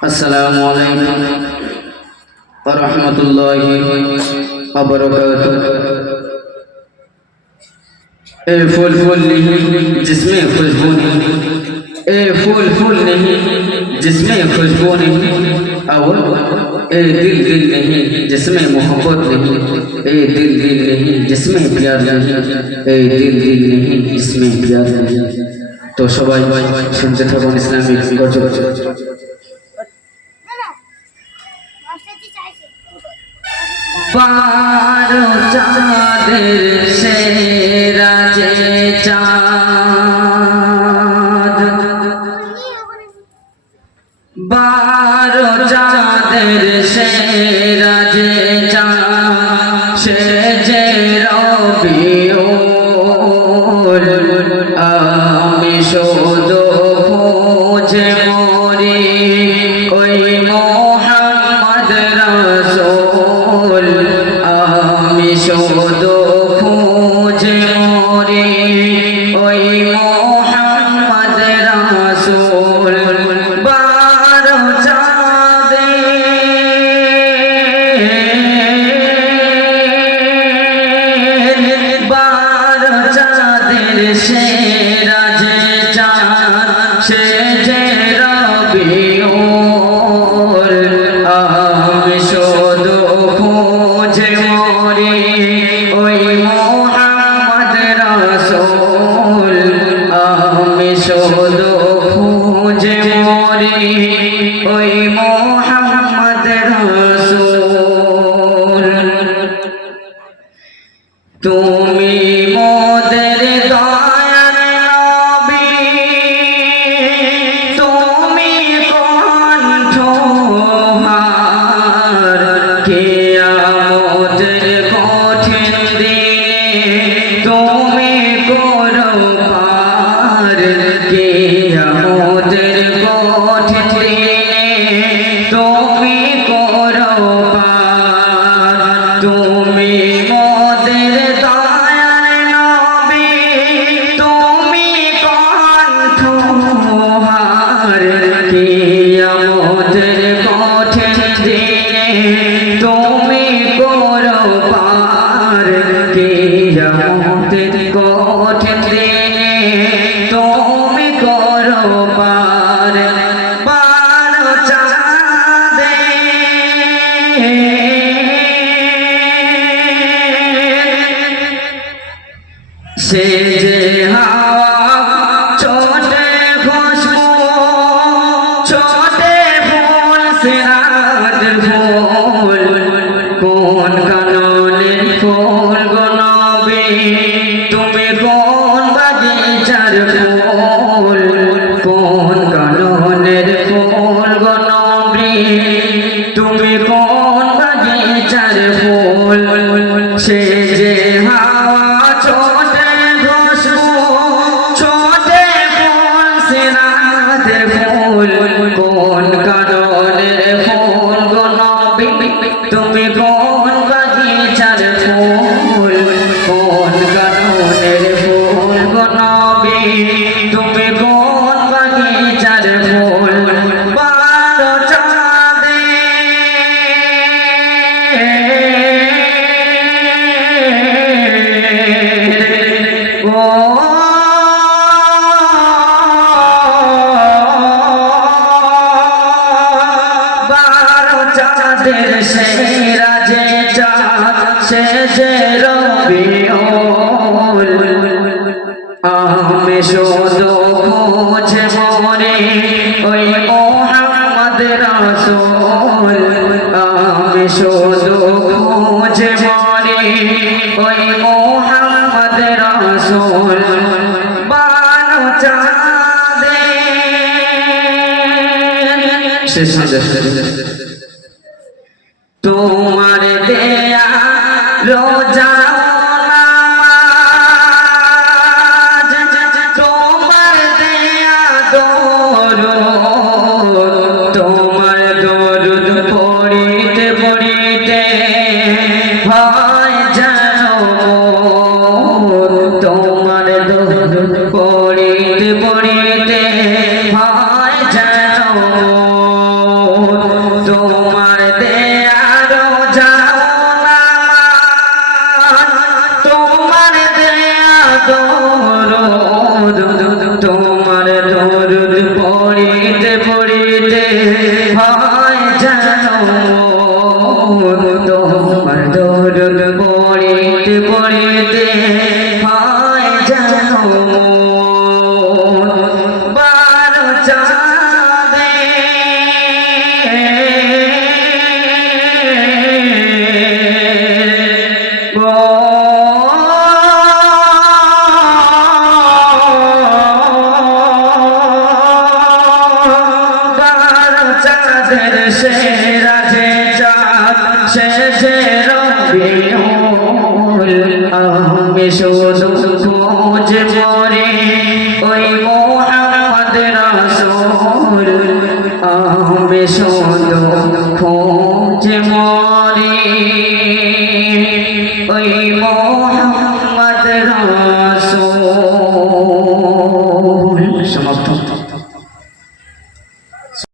अस्सलामु अलैकुम व रहमतुल्लाहि व बरकातुहू। ए फूल फूल नहीं जिसमें खुशबू नहीं, ए फूल फूल नहीं जिसमें खुशबू नहीं, और ए दिल दिल नहीं जिसमें मोहब्बत नहीं, ए दिल दिल नहीं जिसमें प्यार नहीं, ए दिल दिल नहीं जिसमें प्यार नहीं। तो सबाई শুনতে থাকুন ইসলামিক গজল। बारो चाँदेर सेरा जे चाँद, बारो चाँदेर सेरा जे चाँद, से जे रबिउल आमी शुधु खुঁজে মরি ওই মোহাম্মদ রাসূল, আমি শুধু খুঁজে মরি ওই মোহাম্মদ রাসূল। বারো চাঁদের সেরা যে চাঁদ, সে যে রবিউল আমি শুধু খুঁজে মরি ওই মোহাম্মদ রাসূল, আমি শুধু খুঁজে মরি ওই মোহাম্মদ রাসূল। তুমি মোদের দয়ার নবী, তুমি কণ্ঠহার, কিয়ামতের কঠিন দিনে তুমি করো পার, কিয়ামতের কঠিন দিনে তুমি করো পার। তুমি মোদের দয়ার নবী, তুমি কণ্ঠহার, কিয়ামতের কঠিন দিনে তুমি করো পার, কিয়ামতের কঠিন দিনে তুমি করো পার। বারো সে যে হাওয়া ছোটে খুশবু, ছোটে ফুল সিরাত ফুল, কোন কাননের ফুল গো নবী, তুমি কোন বাগিচার ফুল, কোন কাননের ফুল গো নবী, তুমি কোন বাগিচার ফুল। সে যে হাওয়া ছোটে খুশবু, ছোটে ফুল সিরাতের ফুল, কোন কাননের ফুল গো নবী, তুমি কোন বাগিচার ফুল, কোন কাননের ফুল গো নবী, তুমি কোন বাগিচার ফুল। বারো চাঁদের সেরা যে চাঁদ, সে যে রবিউল আমি শুধু খুঁজে মরি ওই মোহাম্মদ রাসূল, আমি শুধু খুঁজে মরি ওই মোহাম্মদ রাসূল। বারো চাঁদের তোমার দেয়া রোজা নামাজ, তোমার দেয়া দরুদ, তোমার দরুদ পড়িতে পড়িতে হয় যেন মোর, তোমার দরুদ পড়িতে পড়িতে হয় যেন মোর। চাঁদের সেরা যে চাঁদ সে যে রবিউল আমি শুধু খোঁজ মরে ওই মুহাম্মদ রাসূল আমি শুধু খোঁজ মরে